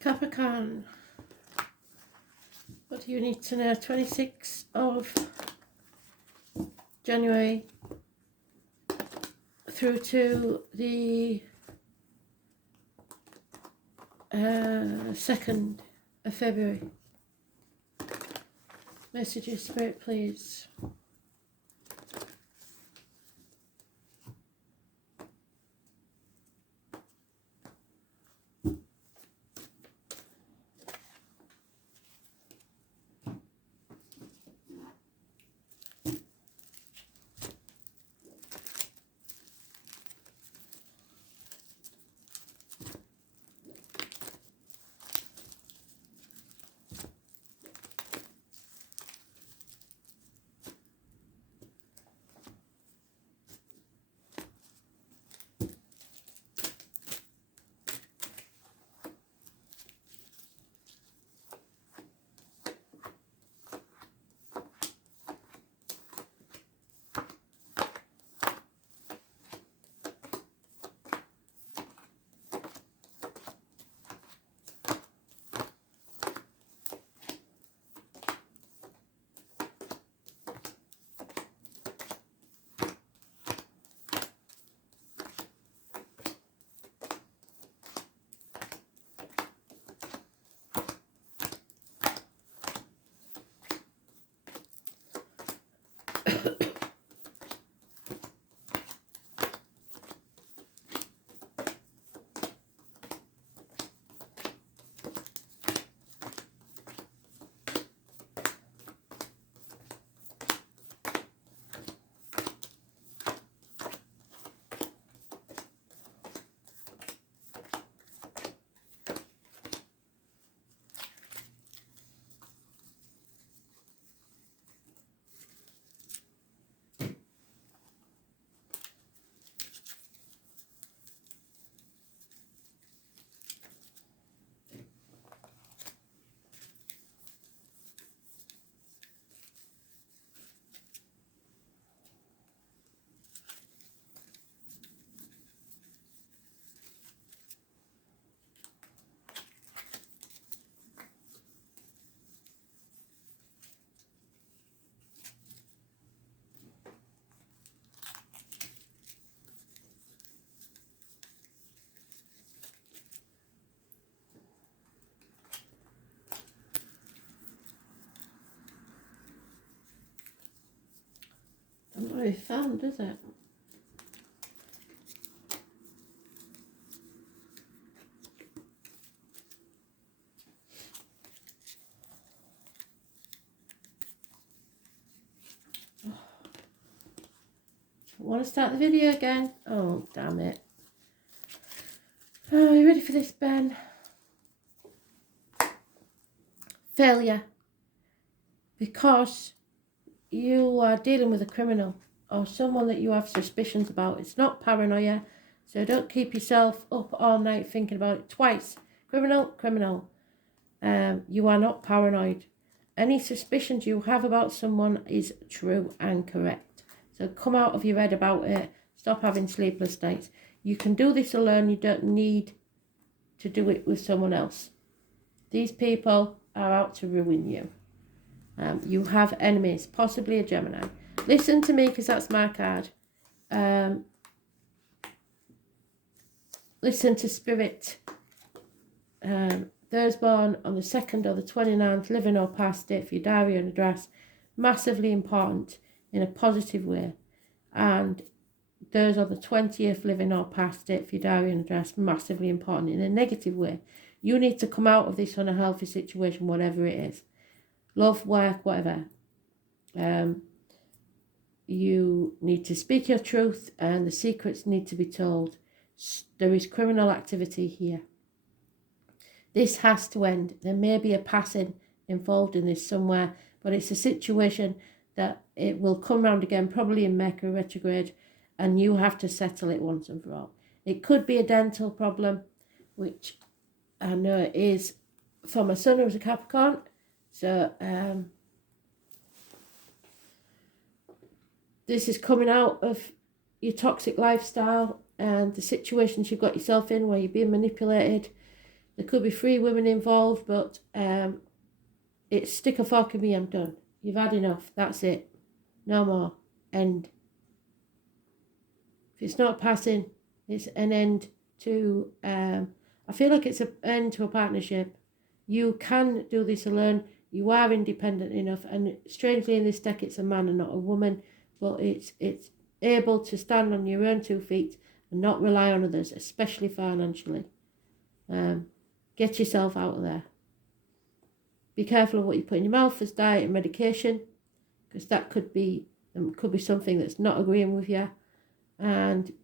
Capricorn, what do you need to know? 26th of January through to the 2nd of February. Messages, Spirit, please. Not very fun, does it? I want to start the video again. Oh, damn it. Oh, are you ready for this, Ben? Failure. Because you are dealing with a criminal or someone that you have suspicions about. It's not paranoia, so don't keep yourself up all night thinking about it twice. Criminal. You are not paranoid. Any suspicions you have about someone is true and correct. So come out of your head about it. Stop having sleepless nights. You can do this alone. You don't need to do it with someone else. These people are out to ruin you. You have enemies, possibly a Gemini. Listen to me, because that's my card. Listen to Spirit. Those born on the 2nd or the 29th, living or past it, for your diary and address, massively important in a positive way. And those on the 20th, living or past it, for your diary and address, massively important in a negative way. You need to come out of this unhealthy situation, whatever it is. Love, work, whatever. You need to speak your truth, and the secrets need to be told. There is criminal activity here. This has to end. There may be a passing involved in this somewhere, but it's a situation that it will come round again, probably in Mercury retrograde, and you have to settle it once and for all. It could be a dental problem, which I know it is for my son, who was a Capricorn. So this is coming out of your toxic lifestyle and the situations you've got yourself in where you're being manipulated. There could be 3 women involved, but it's stick a fork in me, I'm done. You've had enough, that's it. No more. End. If it's not passing, it's an end to, I feel like it's an end to a partnership. You can do this alone. You are independent enough, and strangely in this deck it's a man and not a woman, but it's able to stand on your own 2 feet and not rely on others, especially financially. Get yourself out of there. Be careful of what you put in your mouth as diet and medication, because that could be something that's not agreeing with you. And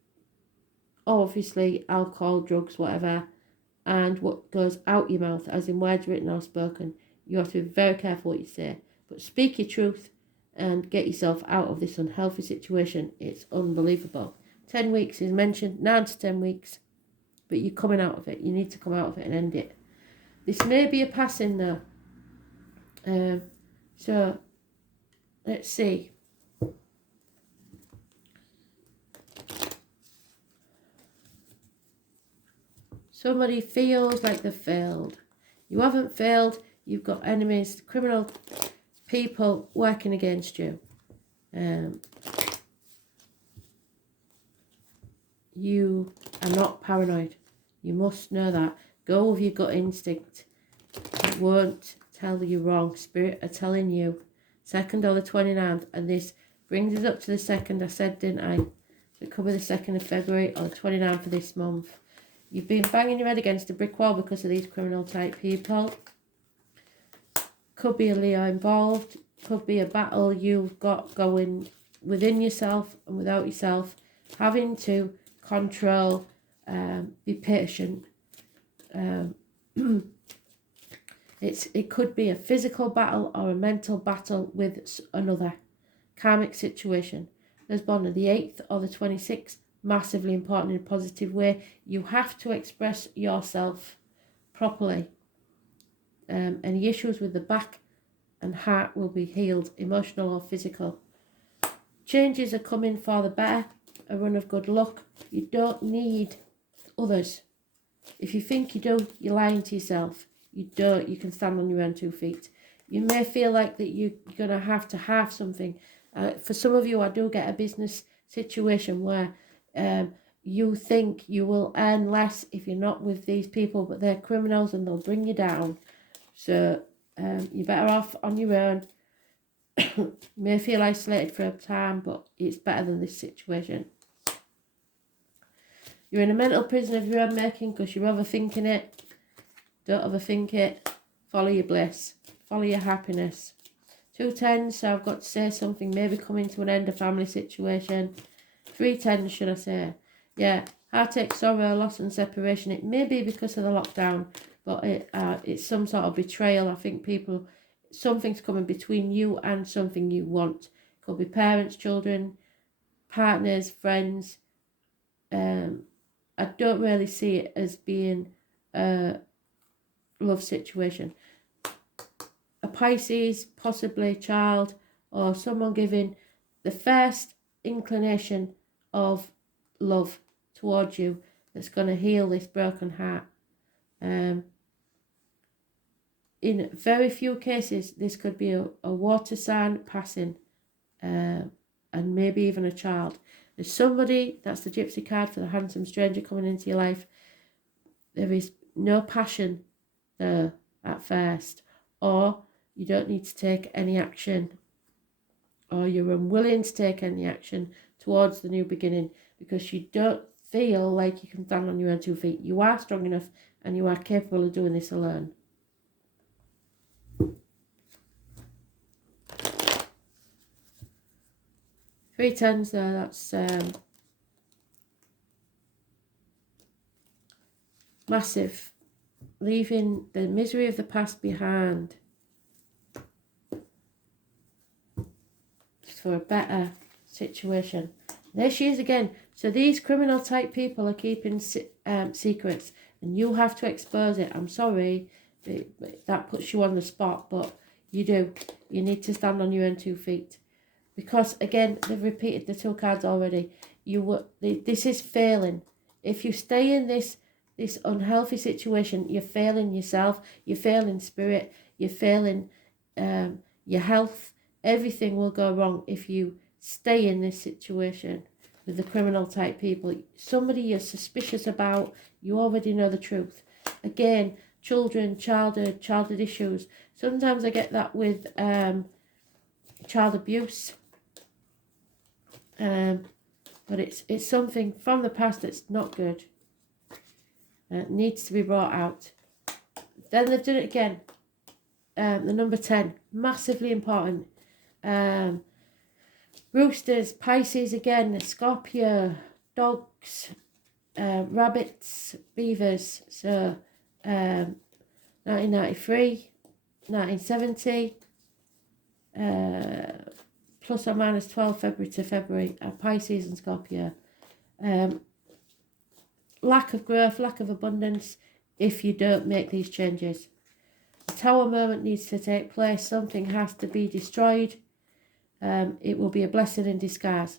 obviously alcohol, drugs, whatever, and what goes out your mouth, as in words written or spoken. You have to be very careful what you say, but speak your truth and get yourself out of this unhealthy situation. It's unbelievable. 10 weeks is mentioned, 9 to 10 weeks, but you're coming out of it. You need to come out of it and end it. This may be a passing though. So let's see. Somebody feels like they've failed. You haven't failed. You've got enemies, criminal people working against you. You are not paranoid. You must know that. Go with your gut instinct. It won't tell you wrong. Spirit are telling you. 2nd or the 29th. And this brings us up to the 2nd, I said, didn't I? It could be the 2nd of February or the 29th of this month. You've been banging your head against a brick wall because of these criminal type people. Could be a Leo involved. Could be a battle you've got going within yourself and without yourself. Having to control, be patient. It could be a physical battle or a mental battle with another karmic situation. There's one on the 8th or the 26th. Massively important in a positive way. You have to express yourself properly. Any issues with the back and heart will be healed, emotional or physical. Changes are coming for the better. A run of good luck. You don't need others. If you think you do, you're lying to yourself. You don't. You can stand on your own 2 feet. You may feel like that you're going to have something. For some of you, I do get a business situation where you think you will earn less if you're not with these people, but they're criminals and they'll bring you down. So you're better off on your own. May feel isolated for a time, but it's better than this situation. You're in a mental prison of your own making because you're overthinking it. Don't overthink it. Follow your bliss. Follow your happiness. 2 tens, so I've got to say something maybe coming to an end, a family situation. 3 tens, should I say. Yeah, heartache, sorrow, loss and separation. It may be because of the lockdown, but it's some sort of betrayal. I think something's coming between you and something you want. Could be parents, children, partners, friends. I don't really see it as being a love situation. A Pisces, possibly a child, or someone giving the first inclination of love towards you that's going to heal this broken heart. In very few cases, this could be a water sign passing, and maybe even a child. There's somebody, that's the Gypsy card for the handsome stranger coming into your life. There is no passion there at first, or you don't need to take any action, or you're unwilling to take any action towards the new beginning because you don't feel like you can stand on your own 2 feet. You are strong enough and you are capable of doing this alone. Three tens there, that's massive. Leaving the misery of the past behind for a better situation. There she is again. So these criminal type people are keeping secrets and you have to expose it. I'm sorry, that puts you on the spot, but you do. You need to stand on your own 2 feet. Because again, they've repeated the 2 cards already. This is failing. If you stay in this this unhealthy situation, you're failing yourself, you're failing spirit, you're failing your health. Everything will go wrong if you stay in this situation with the criminal type people. Somebody you're suspicious about, you already know the truth. Again, children, childhood issues. Sometimes I get that with child abuse. But it's something from the past that's not good. It needs to be brought out. Then they've done it again. The number 10, massively important. Roosters, Pisces again, Scorpio, dogs, rabbits, beavers. So 1993, 1970, plus or minus 12 February to February, Pisces and Scorpio. Lack of growth, lack of abundance if you don't make these changes. The Tower moment needs to take place. Something has to be destroyed. It will be a blessing in disguise.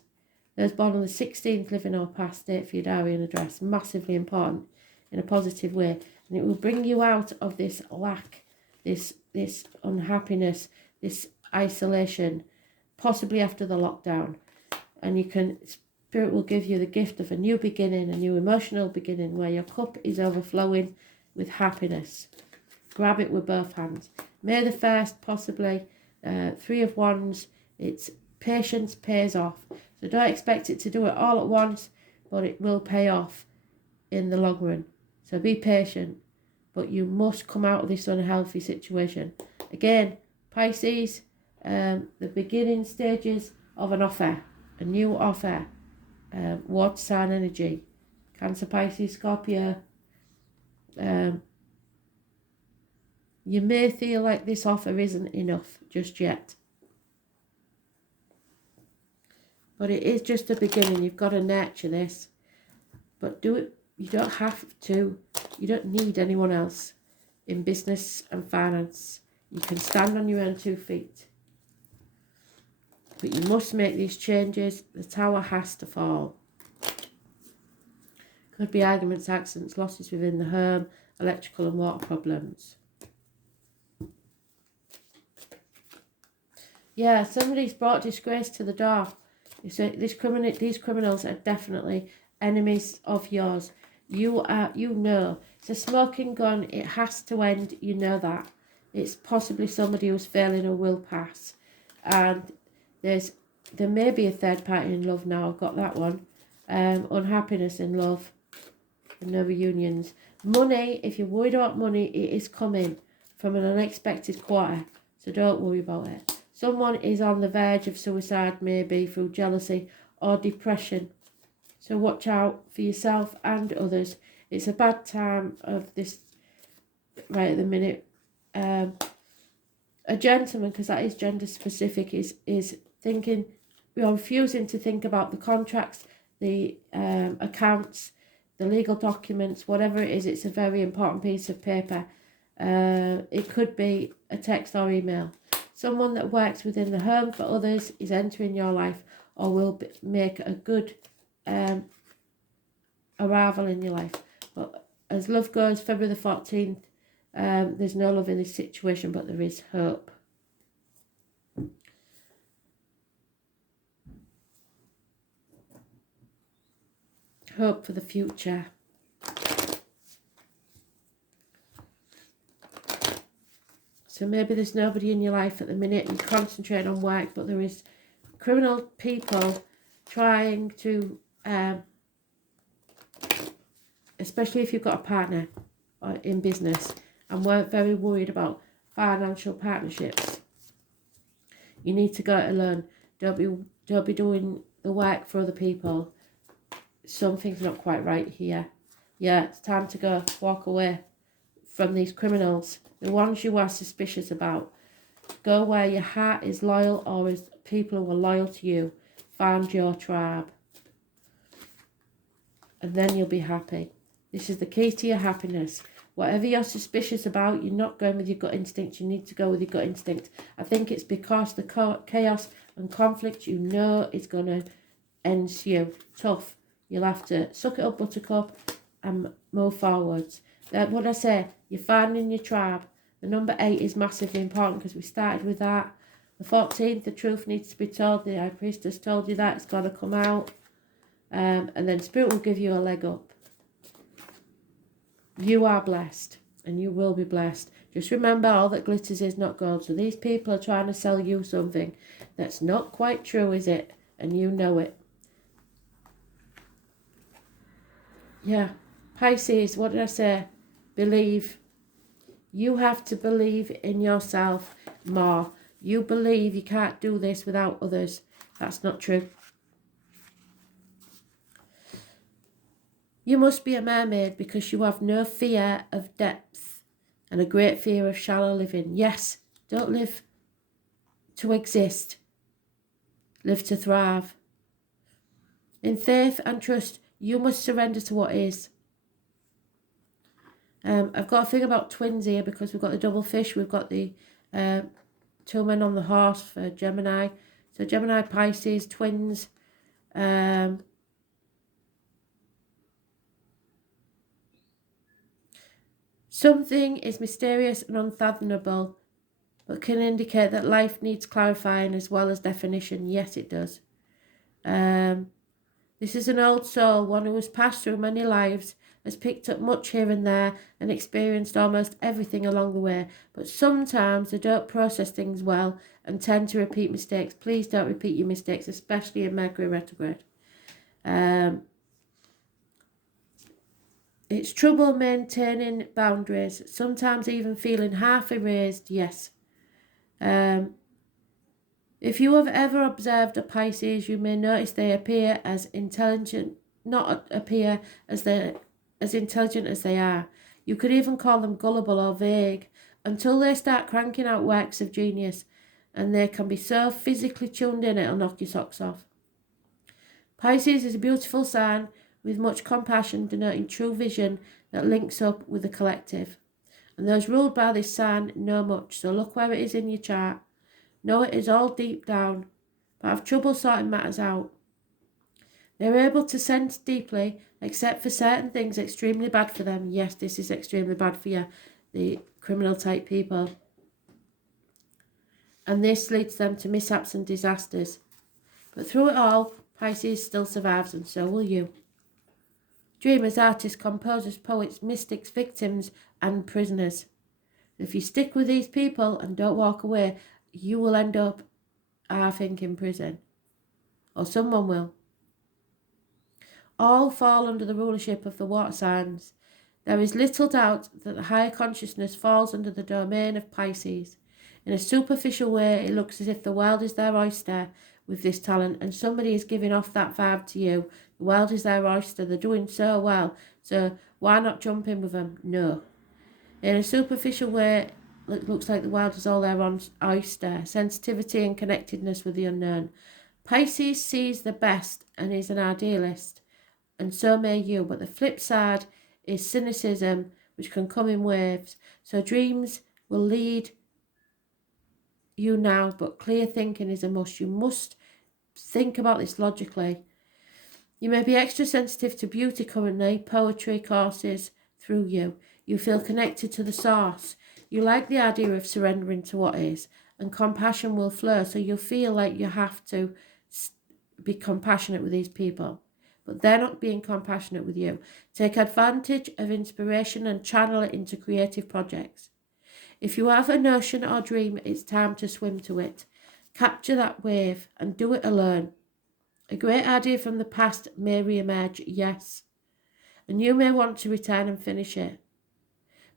Those born on the 16th, living or past, date for your diary and address. Massively important in a positive way. And it will bring you out of this lack, this unhappiness, this isolation, possibly after the lockdown. And Spirit will give you the gift of a new beginning, a new emotional beginning, where your cup is overflowing with happiness. Grab it with both hands. May the 1st, possibly. 3 of Wands. It's patience pays off. So don't expect it to do it all at once, but it will pay off in the long run. So be patient, but you must come out of this unhealthy situation. Again, Pisces, the beginning stages of an offer, a new offer. Water sign energy. Cancer, Pisces, Scorpio. You may feel like this offer isn't enough just yet, but it is just a beginning. You've got to nurture this, but do it. You don't have to. You don't need anyone else in business and finance. You can stand on your own 2 feet, but you must make these changes. The Tower has to fall. Could be arguments, accidents, losses within the home, electrical and water problems. Yeah, somebody's brought disgrace to the door. So these criminals are definitely enemies of yours. You know. It's a smoking gun. It has to end. You know that. It's possibly somebody who's failing or will pass. And there may be a third party in love now. I've got that one. Unhappiness in love. And no reunions. Money, if you're worried about money, it is coming from an unexpected quarter. So don't worry about it. Someone is on the verge of suicide, maybe through jealousy or depression. So watch out for yourself and others. It's a bad time of this right at the minute. A gentleman, because that is gender specific, is thinking, refusing to think about the contracts, the accounts, the legal documents, whatever it is. It's a very important piece of paper. It could be a text or email. Someone that works within the home for others is entering your life or will make a good arrival in your life. But as love goes, February the 14th, there's no love in this situation, but there is hope. Hope for the future. So maybe there's nobody in your life at the minute and concentrate on work, but there is criminal people trying to, especially if you've got a partner in business and weren't very worried about financial partnerships. You need to go it alone. Don't be doing the work for other people. Something's not quite right here. Yeah, it's time to go. Walk away from these criminals. The ones you are suspicious about. Go where your heart is loyal, or as people who are loyal to you. Find your tribe. And then you'll be happy. This is the key to your happiness. Whatever you're suspicious about, you're not going with your gut instinct. You need to go with your gut instinct. I think it's because the chaos and conflict you know is going to end you. Tough. You'll have to suck it up, buttercup, and move forwards. What I say, you're finding your tribe. The number 8 is massively important because we started with that. The 14th, the truth needs to be told. The High Priestess told you that. It's got to come out. And then Spirit will give you a leg up. You are blessed and you will be blessed. Just remember, all that glitters is not gold. So these people are trying to sell you something that's not quite true, is it? And you know it. Yeah. Pisces, what did I say? Believe. You have to believe in yourself more. You believe you can't do this without others. That's not true. You must be a mermaid because you have no fear of depth and a great fear of shallow living. Yes, don't live to exist. Live to thrive. In faith and trust, you must surrender to what is. I've got a thing about twins here because we've got the double fish. We've got the 2 men on the horse for Gemini. So Gemini, Pisces, twins. Something is mysterious and unfathomable, but can indicate that life needs clarifying as well as definition. Yes, it does. This is an old soul, one who has passed through many lives, has picked up much here and there and experienced almost everything along the way. But sometimes they don't process things well and tend to repeat mistakes. Please don't repeat your mistakes, especially in Mercury retrograde. It's trouble maintaining boundaries, sometimes even feeling half erased, yes. If you have ever observed a Pisces, you may notice they appear as intelligent, not appear as intelligent as they are. You could even call them gullible or vague until they start cranking out works of genius, and they can be so physically tuned in it'll knock your socks off. Pisces is a beautiful sign with much compassion, denoting true vision that links up with the collective. And those ruled by this sign know much, so look where it is in your chart. Know it is all deep down, but have trouble sorting matters out. They're able to sense deeply, except for certain things extremely bad for them. Yes, this is extremely bad for you, the criminal type people. And this leads them to mishaps and disasters. But through it all, Pisces still survives, and so will you. Dreamers, artists, composers, poets, mystics, victims, and prisoners. If you stick with these people and don't walk away, you will end up, I think, in prison. Or someone will. All fall under the rulership of the water signs. There is little doubt that the higher consciousness falls under the domain of Pisces. In a superficial way, it looks as if the world is their oyster with this talent, and somebody is giving off that vibe to you. The world is their oyster. They're doing so well, so why not jump in with them? No. In a superficial way, it looks like the world is all their oyster. Sensitivity and connectedness with the unknown. Pisces sees the best and is an idealist, and so may you. But the flip side is cynicism, which can come in waves. So dreams will lead you now, but clear thinking is a must. You must think about this logically. You may be extra sensitive to beauty currently. Poetry courses through you. You feel connected to the source. You like the idea of surrendering to what is, and compassion will flow, so you'll feel like you have to be compassionate with these people. But they're not being compassionate with you. Take advantage of inspiration and channel it into creative projects. If you have a notion or dream, it's time to swim to it. Capture that wave and do it alone. A great idea from the past may re-emerge, yes. And you may want to return and finish it.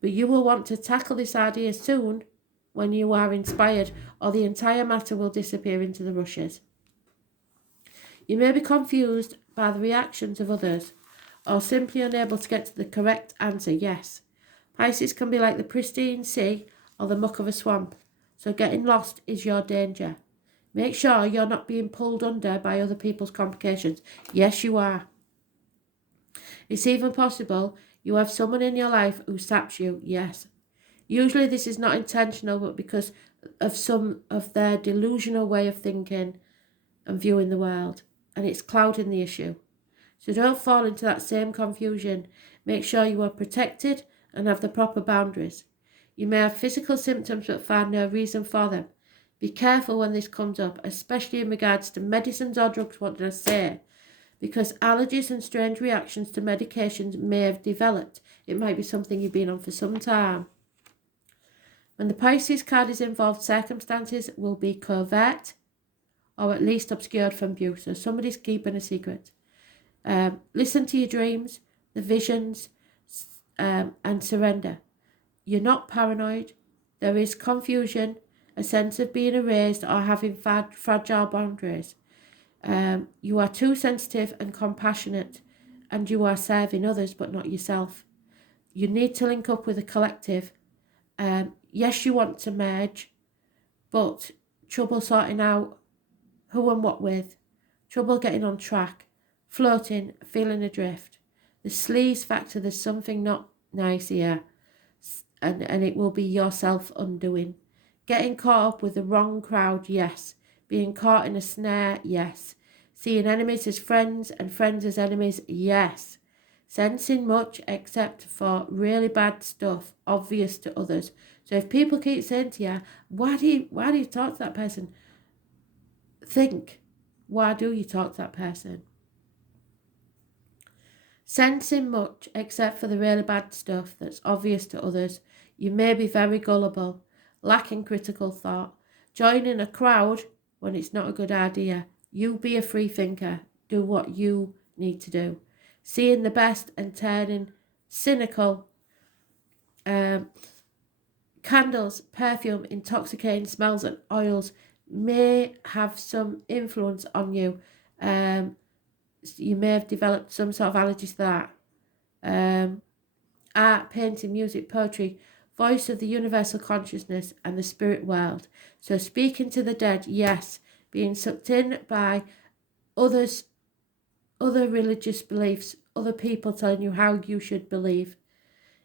But you will want to tackle this idea soon when you are inspired, or the entire matter will disappear into the rushes. You may be confused by the reactions of others, or simply unable to get to the correct answer, yes. Pisces can be like the pristine sea or the muck of a swamp, so getting lost is your danger. Make sure you're not being pulled under by other people's complications. Yes, you are. It's even possible you have someone in your life who saps you, yes. Usually this is not intentional, but because of some of their delusional way of thinking and viewing the world, and it's clouding the issue. So don't fall into that same confusion. Make sure you are protected and have the proper boundaries. You may have physical symptoms but find no reason for them. Be careful when this comes up, especially in regards to medicines or drugs, what did I say? Because allergies and strange reactions to medications may have developed. It might be something you've been on for some time. When the Pisces card is involved, circumstances will be covert or at least obscured from view. So somebody's keeping a secret. Listen to your dreams, the visions, and surrender. You're not paranoid. There is confusion, a sense of being erased or having fragile boundaries. You are too sensitive and compassionate, and you are serving others but not yourself. You need to link up with a collective. Yes, you want to merge, but trouble sorting out who and what with, trouble getting on track, floating, feeling adrift. The sleaze factor, there's something not nice here, and it will be yourself undoing. Getting caught up with the wrong crowd, yes. Being caught in a snare, yes. Seeing enemies as friends and friends as enemies, yes. Sensing much except for really bad stuff, obvious to others. So if people keep saying to you, why do you talk to that person? Think, why do you talk to that person? Sensing much except for the really bad stuff that's obvious to others. You may be very gullible, lacking critical thought. Joining a crowd when it's not a good idea. You be a free thinker. Do what you need to do. Seeing the best and turning cynical. Candles, perfume, intoxicating smells and oils may have some influence on you. You may have developed some sort of allergy to that. Art, painting, music, poetry, voice of the universal consciousness and the spirit world. So speaking to the dead, yes. Being sucked in by others, other religious beliefs, other people telling you how you should believe.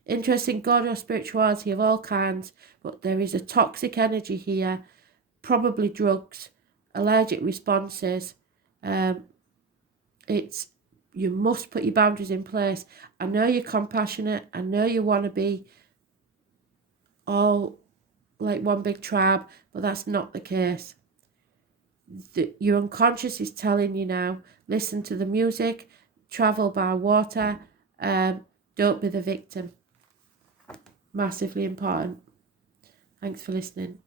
Interest in God or spirituality of all kinds, but there is a toxic energy here, probably drugs, allergic responses. You must put your boundaries in place. I know you're compassionate. I know you want to be all like one big tribe, but that's not the case. Your unconscious is telling you now, listen to the music, travel by water, don't be the victim. Massively important. Thanks for listening.